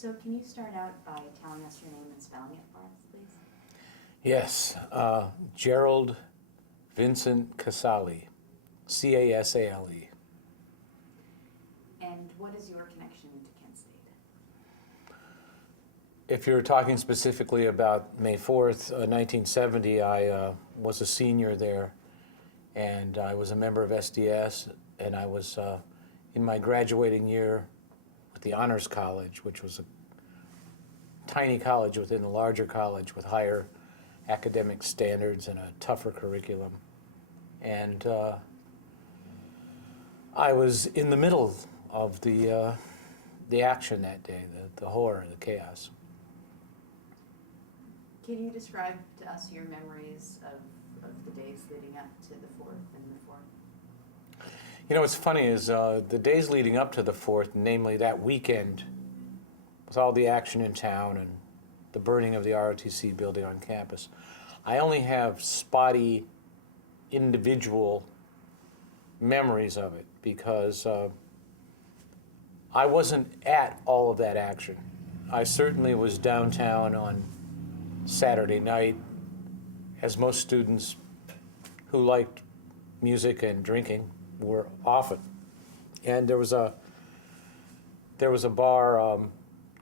So can you start out by telling us your name and spelling it for us, please? Yes, Gerald Vincent Casale, Casale. And what is your connection to Kent State? If you're talking specifically about May 4th, 1970, I was a senior there, and I was a member of SDS, and I was in my graduating year with the Honors College, which was a tiny college within a larger college with higher academic standards and a tougher curriculum. And I was in the middle of the action that day, the horror, the chaos. Can you describe to us your memories of the days leading up to the 4th and the 4th? You know, what's funny is the days leading up to the 4th, namely that weekend, with all the action in town and the burning of the ROTC building on campus, I only have spotty individual memories of it because I wasn't at all of that action. I certainly was downtown on Saturday night, as most students who liked music and drinking were often. And there was a bar,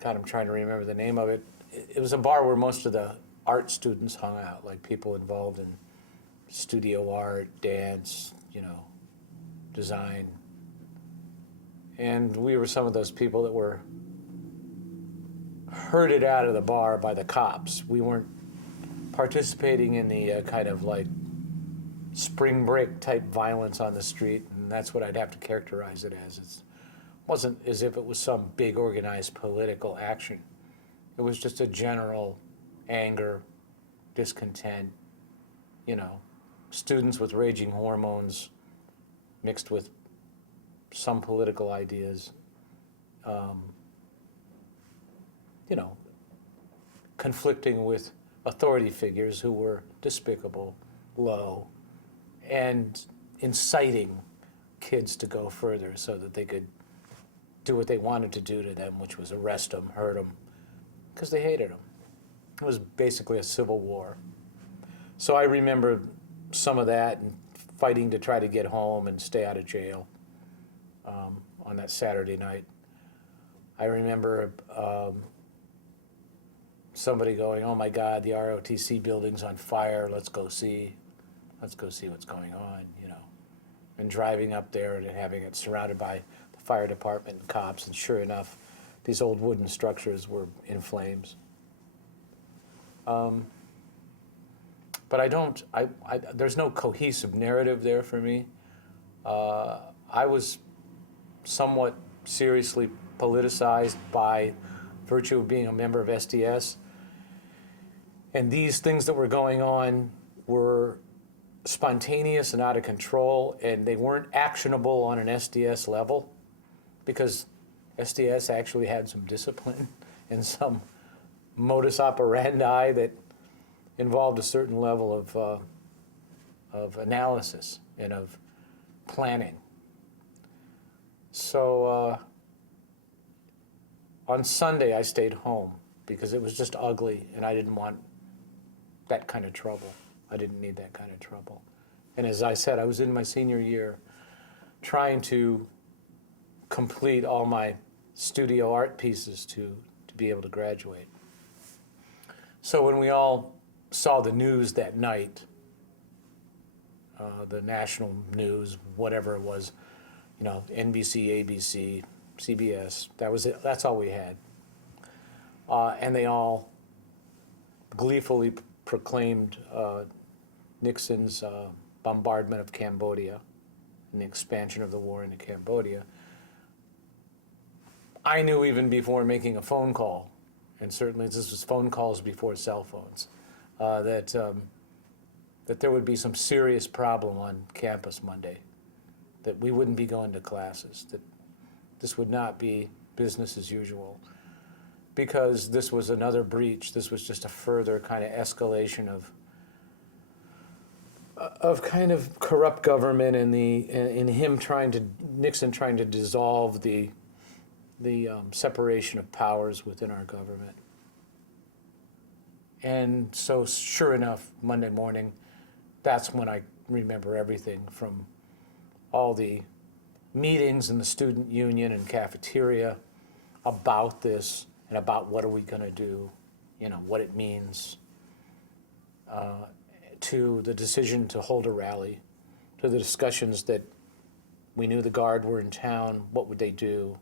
God, I'm trying to remember the name of it. It was a bar where most of the art students hung out, like people involved in studio art, dance, design. And we were some of those people that were herded out of the bar by the cops. We weren't participating in the kind of like spring break type violence on the street, and that's what I'd have to characterize it as. It wasn't as if it was some big organized political action. It was just a general anger, discontent, students with raging hormones mixed with some political ideas, conflicting with authority figures who were despicable, low, and inciting kids to go further so that they could do what they wanted to do to them, which was arrest them, hurt them, because they hated them. It was basically a civil war. So I remember some of that and fighting to try to get home and stay out of jail on that Saturday night. I remember somebody going, "Oh my God, the ROTC building's on fire, let's go see what's going on," and driving up there and having it surrounded by the fire department and cops, and sure enough, these old wooden structures were in flames. But there's no cohesive narrative there for me. I was somewhat seriously politicized by virtue of being a member of SDS. And these things that were going on were spontaneous and out of control, and they weren't actionable on an SDS level because SDS actually had some discipline and some modus operandi that involved a certain level of analysis and of planning. So on Sunday I stayed home because it was just ugly and I didn't want that kind of trouble. I didn't need that kind of trouble. And as I said, I was in my senior year trying to complete all my studio art pieces to be able to graduate. So when we all saw the news that night, the national news, whatever it was, NBC, ABC, CBS, that was it. That's all we had. And they all gleefully proclaimed Nixon's bombardment of Cambodia and the expansion of the war into Cambodia. I knew even before making a phone call, and certainly this was phone calls before cell phones, that there would be some serious problem on campus Monday, that we wouldn't be going to classes, that this would not be business as usual, because this was another breach. This was just a further kind of escalation of kind of corrupt government and Nixon trying to dissolve the the separation of powers within our government. And so sure enough, Monday morning, that's when I remember everything from all the meetings in the student union and cafeteria about this and about what are we going to do, what it means, to the decision to hold a rally, to the discussions that we knew the Guard were in town, what would they do?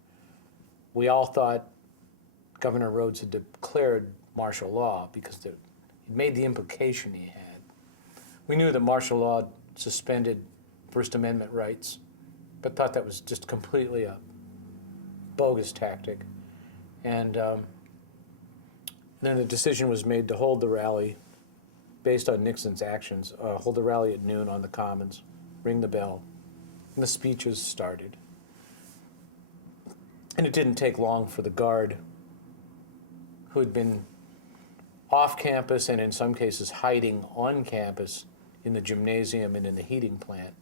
We all thought Governor Rhodes had declared martial law because he made the implication he had. We knew that martial law suspended First Amendment rights, but thought that was just completely a bogus tactic. And then the decision was made to hold the rally based on Nixon's actions, hold the rally at noon on the Commons, ring the bell, and the speeches started. And it didn't take long for the Guard, who had been off campus and in some cases hiding on campus in the gymnasium and in the heating plant,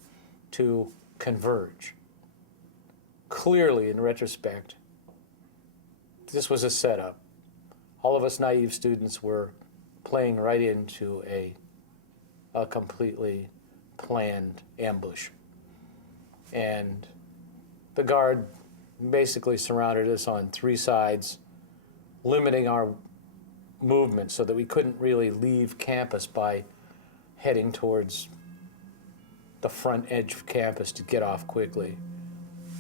to converge. Clearly, in retrospect, this was a setup. All of us naive students were playing right into a completely planned ambush. And the Guard basically surrounded us on three sides, limiting our movement so that we couldn't really leave campus by heading towards the front edge of campus to get off quickly.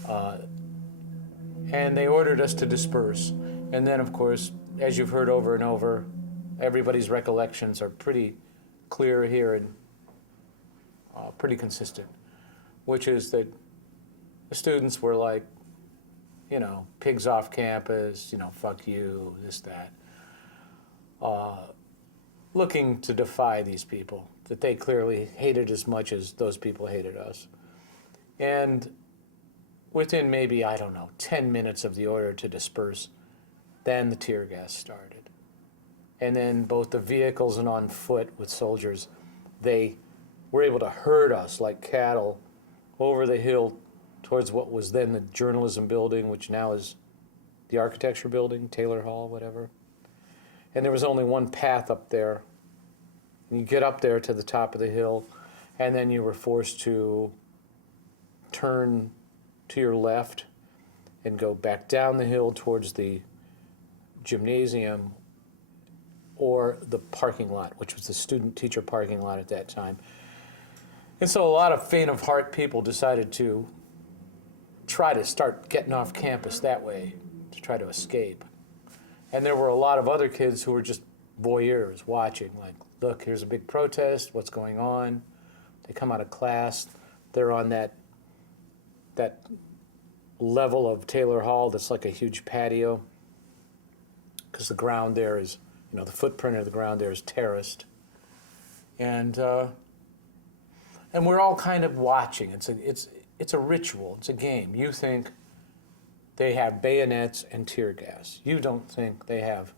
And they ordered us to disperse. And then, of course, as you've heard over and over, everybody's recollections are pretty clear here and pretty consistent, which is that the students were like, pigs off campus, fuck you, this, that, looking to defy these people that they clearly hated as much as those people hated us. And within maybe, 10 minutes of the order to disperse, then the tear gas started. And then both the vehicles and on foot with soldiers, they were able to herd us like cattle over the hill towards what was then the journalism building, which now is the architecture building, Taylor Hall, whatever. And there was only one path up there. And you get up there to the top of the hill, and then you were forced to turn to your left and go back down the hill towards the gymnasium or the parking lot, which was the student-teacher parking lot at that time. And so a lot of faint-of-heart people decided to try to start getting off campus that way to try to escape. And there were a lot of other kids who were just voyeurs watching, like, look, here's a big protest, what's going on? They come out of class, they're on that level of Taylor Hall that's like a huge patio, because the ground there is, the footprint of the ground there is terraced. And we're all kind of watching. It's a rifle, it's a game. You think they have bayonets and tear gas. You don't think they have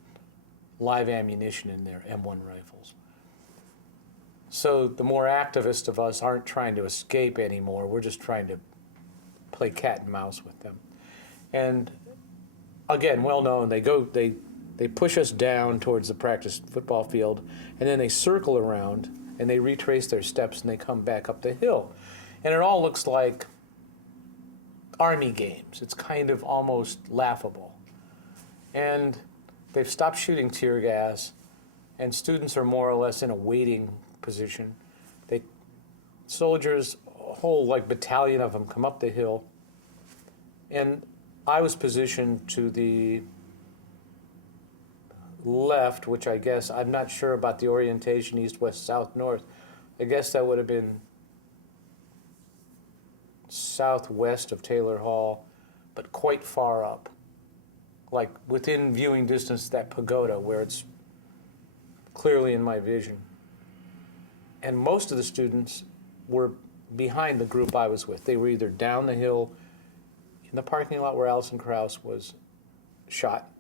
live ammunition in their M1 rifles. So the more activist of us aren't trying to escape anymore. We're just trying to play cat and mouse with them. And again, well known, they push us down towards the practice football field, and then they circle around and they retrace their steps and they come back up the hill. And it all looks like army games. It's kind of almost laughable. And they've stopped shooting tear gas, and students are more or less in a waiting position. Soldiers, a whole battalion of them, come up the hill, and I was positioned to the left, which I guess, I'm not sure about the orientation, east, west, south, north. I guess that would have been southwest of Taylor Hall, but quite far up, like within viewing distance, that pagoda where it's clearly in my vision. And most of the students were behind the group I was with. They were either down the hill in the parking lot where Alison Krauss was shot,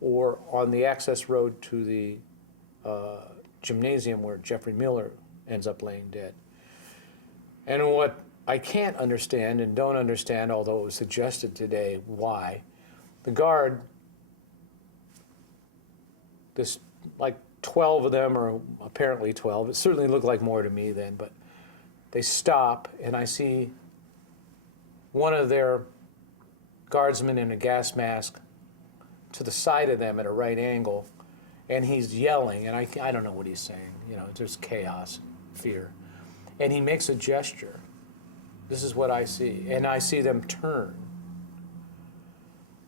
or on the access road to the gymnasium where Jeffrey Miller ends up laying dead. And what I can't understand and don't understand, although it was suggested today why, the guard, this, like 12 of them, or apparently 12, it certainly looked like more to me then, but they stop, and I see one of their guardsmen in a gas mask to the side of them at a right angle, and he's yelling, and I don't know what he's saying. You know, there's chaos, fear. And he makes a gesture. This is what I see. And I see them turn.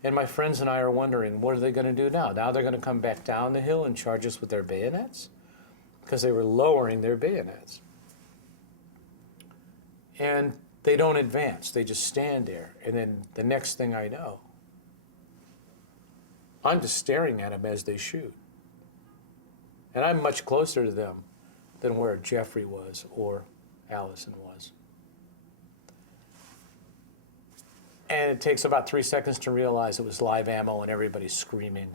And my friends and I are wondering, what are they going to do now? Now they're going to come back down the hill and charge us with their bayonets? Because they were lowering their bayonets. And they don't advance. They just stand there. And then the next thing I know, I'm just staring at them as they shoot. And I'm much closer to them than where Jeffrey was or Allison was. And it takes about 3 seconds to realize it was live ammo and everybody's screaming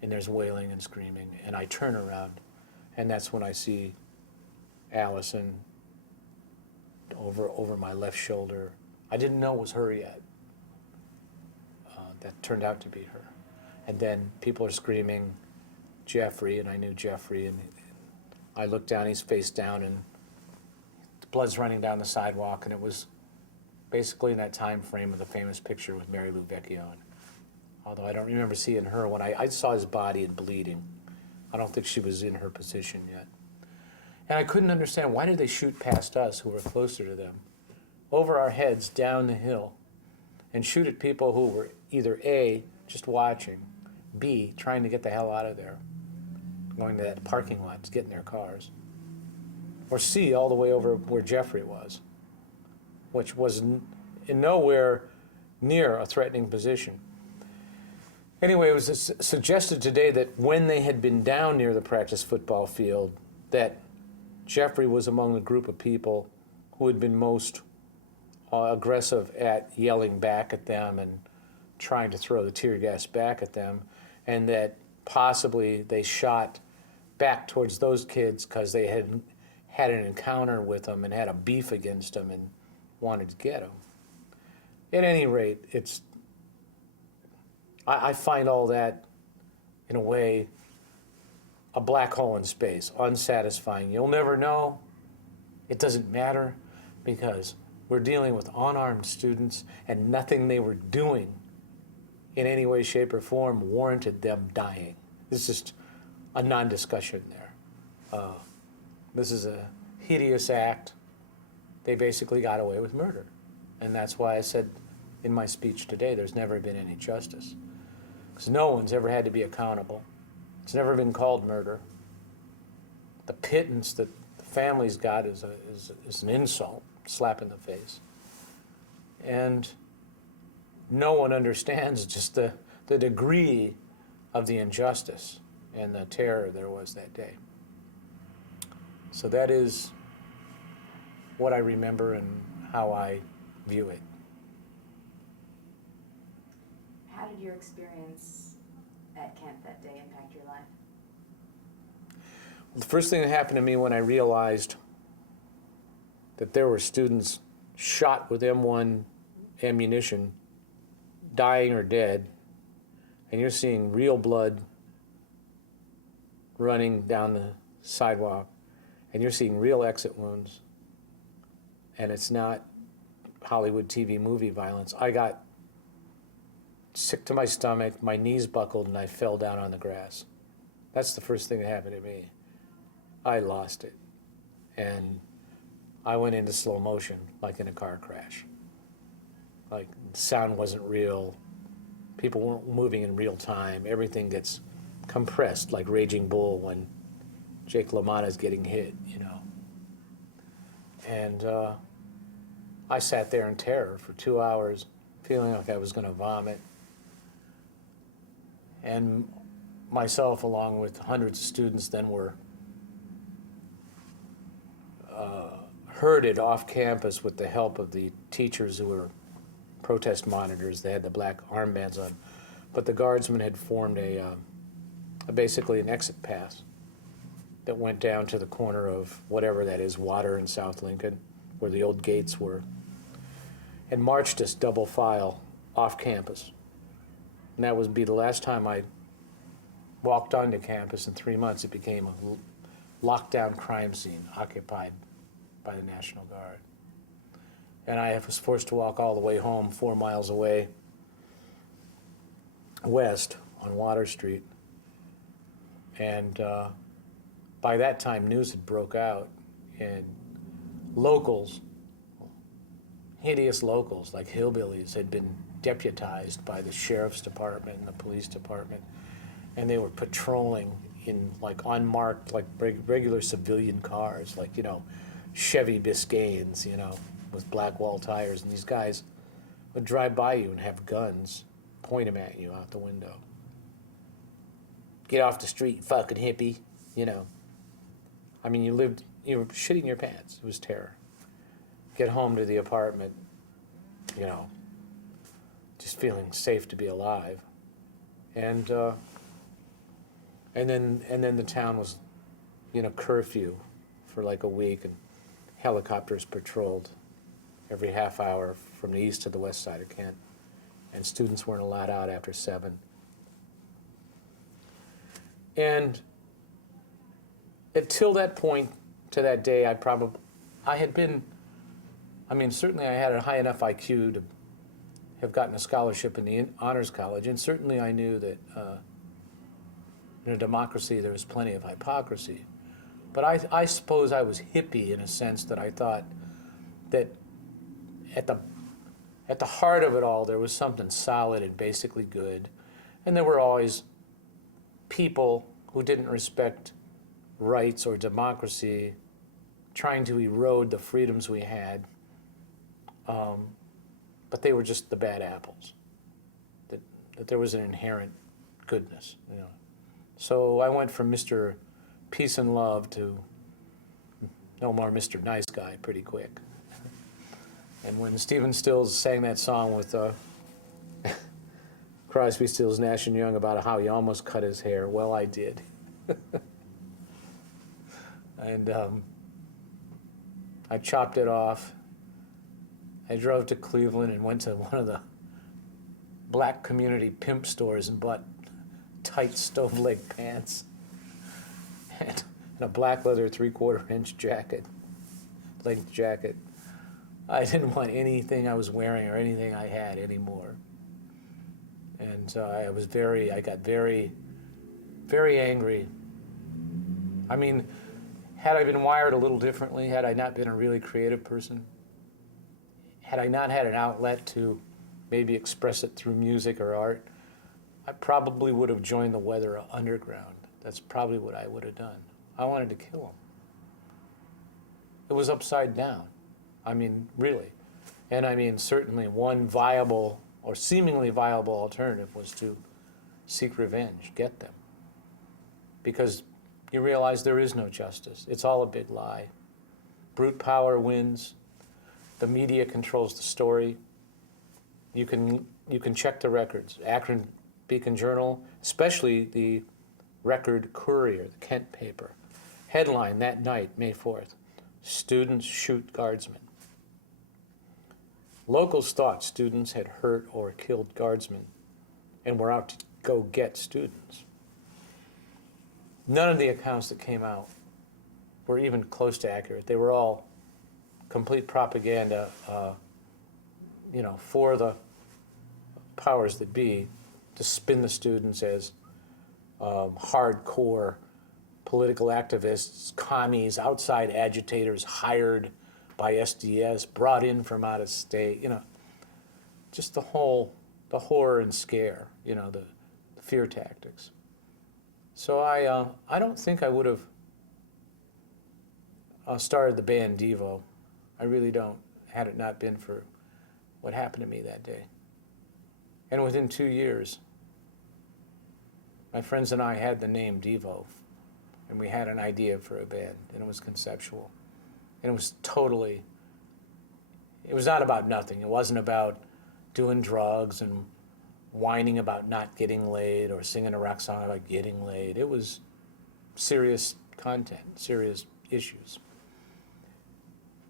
and there's wailing and screaming. And I turn around and that's when I see Allison over my left shoulder. I didn't know it was her yet. That turned out to be her. And then people are screaming, Jeffrey, and I knew Jeffrey, and I looked down, he's face down, and the blood's running down the sidewalk, and it was basically in that time frame of the famous picture with Mary Lou Vecchio. And although I don't remember seeing her, when I saw his body and bleeding, I don't think she was in her position yet. And I couldn't understand, why did they shoot past us who were closer to them, over our heads, down the hill, and shoot at people who were either A, just watching, B, trying to get the hell out of there, going to that parking lot to get in their cars, or C, all the way over where Jeffrey was, which was in nowhere near a threatening position. Anyway, it was suggested today that when they had been down near the practice football field, that Jeffrey was among the group of people who had been most aggressive at yelling back at them and trying to throw the tear gas back at them, and that possibly they shot back towards those kids because they had had an encounter with them and had a beef against them and wanted to get them. At any rate, I find all that, in a way, a black hole in space, unsatisfying. You'll never know. It doesn't matter, because we're dealing with unarmed students, and nothing they were doing in any way, shape, or form warranted them dying. It's just a non-discussion there. This is a hideous act. They basically got away with murder. And that's why I said in my speech today, there's never been any justice. Because no one's ever had to be accountable. It's never been called murder. The pittance that the family's got is an insult, slap in the face. And no one understands just the degree of the injustice and the terror there was that day. So that is what I remember and how I view it. How did your experience at camp that day impact your life? Well, the first thing that happened to me when I realized that there were students shot with M1 ammunition, dying or dead, and you're seeing real blood running down the sidewalk, and you're seeing real exit wounds, and it's not Hollywood TV movie violence. I got sick to my stomach, my knees buckled, and I fell down on the grass. That's the first thing that happened to me. I lost it. And I went into slow motion, like in a car crash. Like, the sound wasn't real. People weren't moving in real time. Everything gets compressed like Raging Bull when Jake LaMotta's getting hit, you know. And I sat there in terror for 2 hours, feeling like I was going to vomit. And myself, along with hundreds of students, then were herded off campus with the help of the teachers who were protest monitors. They had the black armbands on. But the guardsmen had formed basically an exit path that went down to the corner of whatever that is, Water and South Lincoln, where the old gates were, and marched us double file off campus. And that would be the last time I walked onto campus. In 3 months, it became a lockdown crime scene occupied by the National Guard. And I was forced to walk all the way home, 4 miles away, west on Water Street. And by that time, news had broke out, and locals, hideous locals like hillbillies, had been deputized by the sheriff's department and the police department, and they were patrolling in like unmarked, like regular civilian cars, like, you know, Chevy Biscaynes, you know, with black wall tires, and these guys would drive by you and have guns, point them at you out the window. Get off the street, fucking hippie, you know. I mean, you were shitting your pants. It was terror. Get home to the apartment, you know, just feeling safe to be alive. And then the town was, you know, curfew for like a week, and helicopters patrolled every half hour from the east to the west side of Kent, and students weren't allowed out after 7. And until that point, to that day, I had been, I mean, certainly I had a high enough IQ to have gotten a scholarship in the honors college, and certainly I knew that in a democracy there was plenty of hypocrisy. But I suppose I was hippie in a sense that I thought that at the heart of it all there was something solid and basically good, and there were always people who didn't respect rights or democracy trying to erode the freedoms we had, but they were just the bad apples, that there was an inherent goodness, you know. So I went from Mr. Peace and Love to no more Mr. Nice Guy pretty quick. And when Stephen Stills sang that song with Crosby, Stills, Nash and Young about how he almost cut his hair, well, I did. And I chopped it off. I drove to Cleveland and went to one of the black community pimp stores and bought tight stove-leg pants and a black leather 3/4-inch jacket, length jacket. I didn't want anything I was wearing or anything I had anymore. And I got very, very angry. I mean, had I been wired a little differently, had I not been a really creative person, had I not had an outlet to maybe express it through music or art, I probably would have joined the Weather Underground. That's probably what I would have done. I wanted to kill him. It was upside down. I mean, really. And I mean, certainly one viable or seemingly viable alternative was to seek revenge, get them. Because you realize there is no justice. It's all a big lie. Brute power wins. The media controls the story. You can check the records. Akron Beacon Journal, especially the Record Courier, the Kent paper. Headline that night, May 4th, students shoot guardsmen. Locals thought students had hurt or killed guardsmen and were out to go get students. None of the accounts that came out were even close to accurate. They were all complete propaganda, for the powers that be to spin the students as hardcore political activists, commies, outside agitators hired by SDS, brought in from out of state, just the horror and scare, the fear tactics. So I don't think I would have started the band DEVO. I really don't, had it not been for what happened to me that day. And within 2 years, my friends and I had the name DEVO, and we had an idea for a band, and it was conceptual. And it was it was not about nothing. It wasn't about doing drugs and whining about not getting laid or singing a rock song about getting laid. It was serious content, serious issues.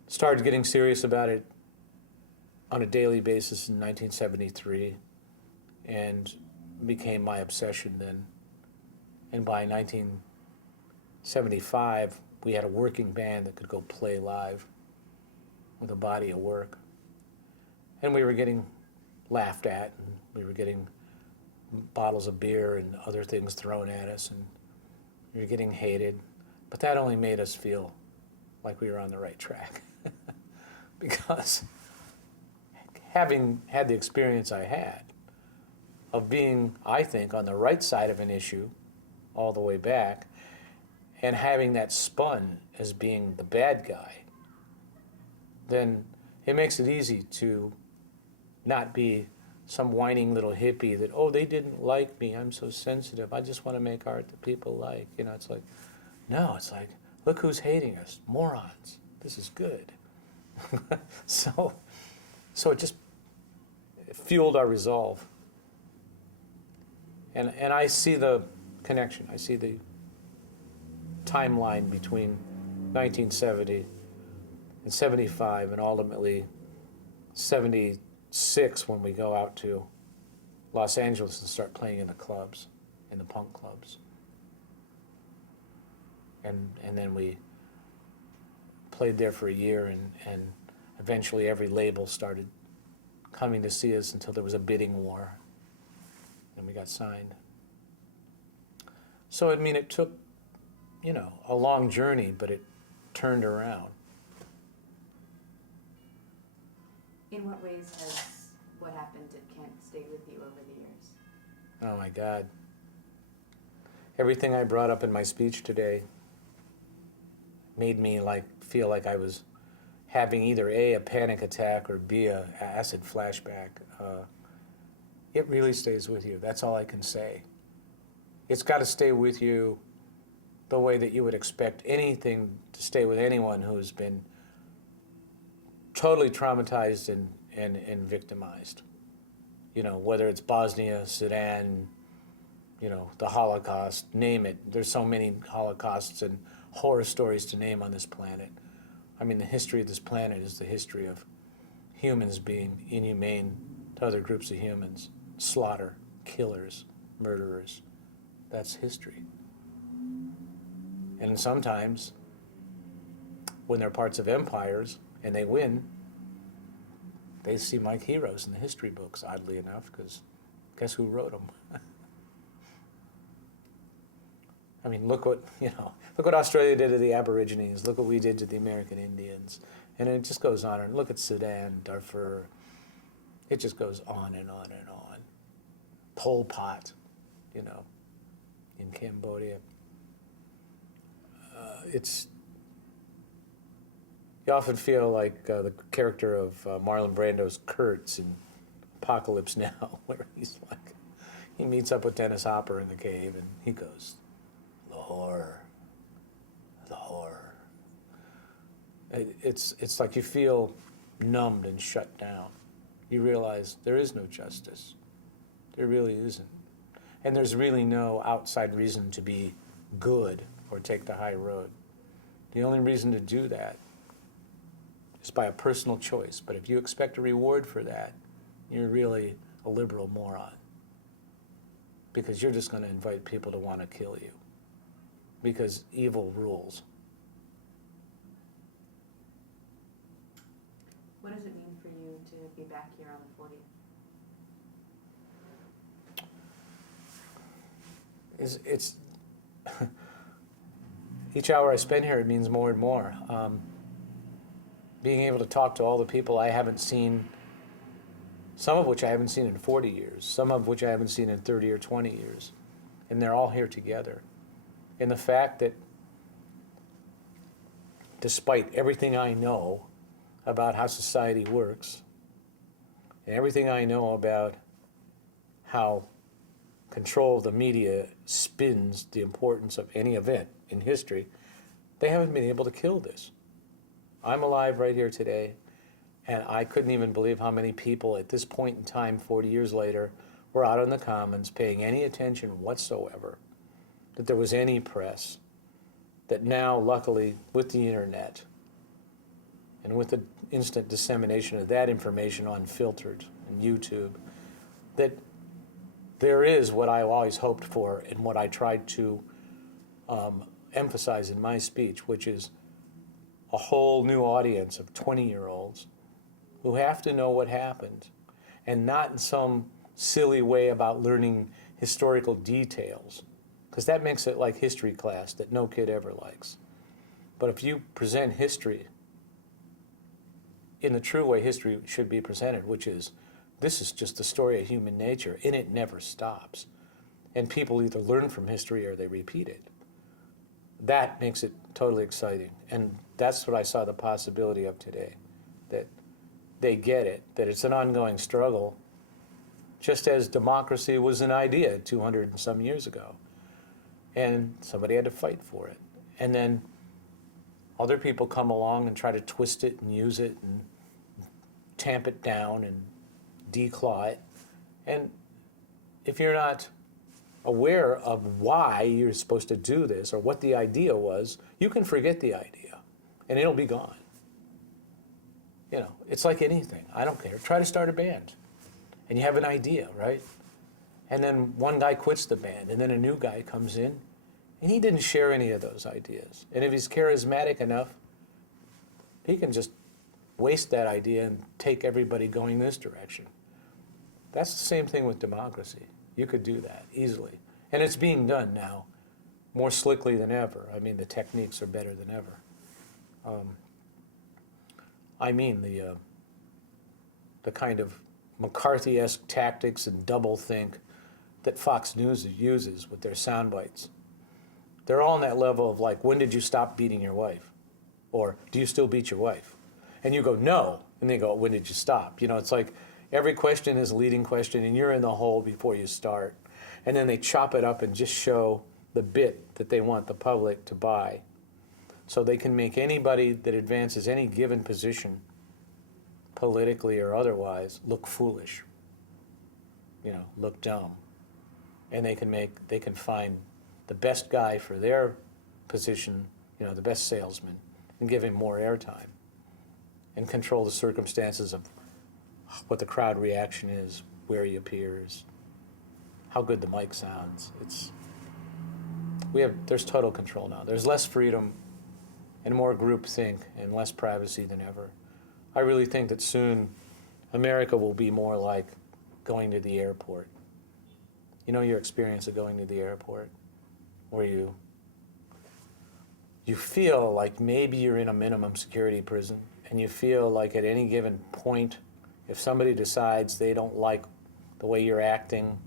Started getting serious about it on a daily basis in 1973, and became my obsession then. And by 1975, we had a working band that could go play live with a body of work. And we were getting laughed at, and we were getting bottles of beer and other things thrown at us, and we were getting hated. But that only made us feel like we were on the right track. Because having had the experience I had of being, I think, on the right side of an issue all the way back, and having that spun as being the bad guy, then it makes it easy to not be some whining little hippie that, oh, they didn't like me, I'm so sensitive, I just want to make art that people like. You know, it's like, no, it's like, look who's hating us, morons. This is good. So it just fueled our resolve. And I see the connection. I see the timeline between 1970 and 75 and ultimately 76 when we go out to Los Angeles and start playing in the clubs, in the punk clubs. And then we played there for a year, and eventually every label started coming to see us until there was a bidding war, and we got signed. So, I mean, it took, you know, a long journey, but it turned around. In what ways has what happened at Kent stayed with you over the years? Oh my God. Everything I brought up in my speech today made me feel like I was having either A, a panic attack, or B, a acid flashback. It really stays with you. That's all I can say. It's got to stay with you the way that you would expect anything to stay with anyone who's been totally traumatized and victimized. You know, whether it's Bosnia, Sudan, you know, the Holocaust, name it. There's so many Holocausts and horror stories to name on this planet. I mean, the history of this planet is the history of humans being inhumane to other groups of humans, slaughter, killers, murderers. That's history. And sometimes, when they're parts of empires and they win, they seem like heroes in the history books, oddly enough, because guess who wrote them? I mean, look what Australia did to the Aborigines. Look what we did to the American Indians. And it just goes on. And look at Sudan, Darfur. It just goes on and on and on. Pol Pot, you know, in Cambodia. You often feel like the character of Marlon Brando's Kurtz in Apocalypse Now, where he meets up with Dennis Hopper in the cave, and he goes, the horror. It's like you feel numbed and shut down. You realize there is no justice. There really isn't. And there's really no outside reason to be good or take the high road. The only reason to do that is by a personal choice. But if you expect a reward for that, you're really a liberal moron. Because you're just going to invite people to want to kill you. Because evil rules. What does it mean for you to be back here on the 40th? It's each hour I spend here, it means more and more. Being able to talk to all the people I haven't seen, some of which I haven't seen in 40 years, some of which I haven't seen in 30 or 20 years, and they're all here together. And the fact that despite everything I know about how society works, and everything I know about how control of the media spins the importance of any event in history, they haven't been able to kill this. I'm alive right here today, and I couldn't even believe how many people at this point in time, 40 years later, were out in the commons paying any attention whatsoever, that there was any press, that now, luckily, with the internet, and with the instant dissemination of that information on Filtered and YouTube, that there is what I always hoped for and what I tried to emphasize in my speech, which is a whole new audience of 20-year-olds who have to know what happened, and not in some silly way about learning historical details, because that makes it like history class that no kid ever likes. But if you present history in the true way history should be presented, which is, this is just the story of human nature, and it never stops. And people either learn from history or they repeat it. That makes it totally exciting. And that's what I saw the possibility of today, that they get it, that it's an ongoing struggle, just as democracy was an idea 200 and some years ago. And somebody had to fight for it. And then other people come along and try to twist it and use it and tamp it down and declaw it. And if you're not aware of why you're supposed to do this or what the idea was, you can forget the idea and it'll be gone. You know, it's like anything. I don't care. Try to start a band and you have an idea, right? And then one guy quits the band and then a new guy comes in and he didn't share any of those ideas. And if he's charismatic enough, he can just waste that idea and take everybody going this direction. That's the same thing with democracy. You could do that easily. And it's being done now more slickly than ever. I mean, the techniques are better than ever. I mean, the kind of McCarthy-esque tactics and doublethink that Fox News uses with their sound bites. They're all on that level of like, when did you stop beating your wife? Or do you still beat your wife? And you go, no. And they go, when did you stop? You know, it's like every question is a leading question and you're in the hole before you start. And then they chop it up and just show the bit that they want the public to buy. So they can make anybody that advances any given position, politically or otherwise, look foolish. You know, look dumb. And they can find the best guy for their position, you know, the best salesman, and give him more airtime. And control the circumstances of what the crowd reaction is, where he appears, how good the mic sounds. There's total control now. There's less freedom and more groupthink and less privacy than ever. I really think that soon America will be more like going to the airport. You know your experience of going to the airport, where you feel like maybe you're in a minimum security prison, and you feel like at any given point, if somebody decides they don't like the way you're acting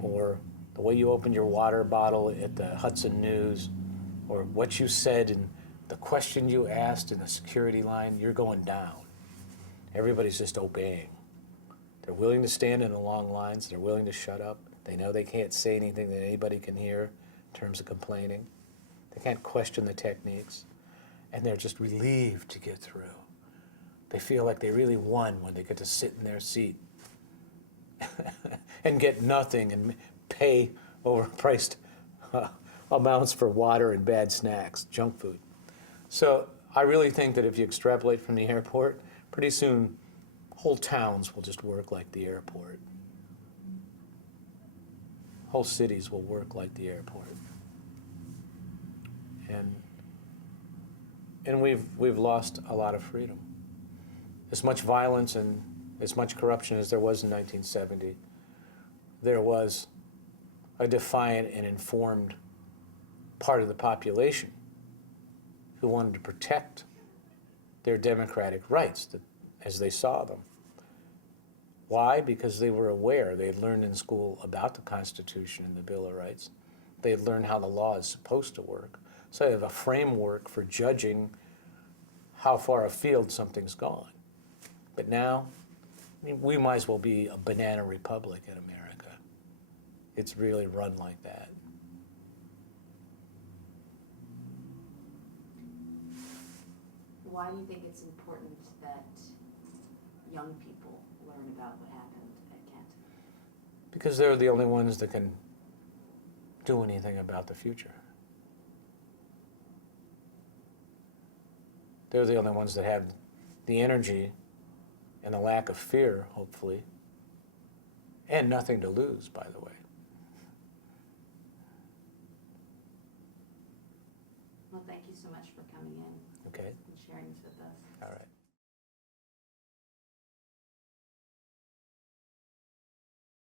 or the way you opened your water bottle at the Hudson News or what you said and the question you asked in the security line, you're going down. Everybody's just obeying. They're willing to stand in the long lines. They're willing to shut up. They know they can't say anything that anybody can hear in terms of complaining. They can't question the techniques. And they're just relieved to get through. They feel like they really won when they get to sit in their seat and get nothing and pay overpriced amounts for water and bad snacks, junk food. So I really think that if you extrapolate from the airport, pretty soon whole towns will just work like the airport. Whole cities will work like the airport. And we've lost a lot of freedom. As much violence and as much corruption as there was in 1970, there was a defiant and informed part of the population who wanted to protect their democratic rights as they saw them. Why? Because they were aware. They had learned in school about the Constitution and the Bill of Rights. They had learned how the law is supposed to work. So they have a framework for judging how far afield something's gone. But now, I mean, we might as well be a banana republic in America. It's really run like that. Why do you think it's important that young people learn about what happened at Kent? Because they're the only ones that can do anything about the future. They're the only ones that have the energy and the lack of fear, hopefully, And nothing to lose, by the way. Well, thank you so much for coming in Okay? and sharing this with us.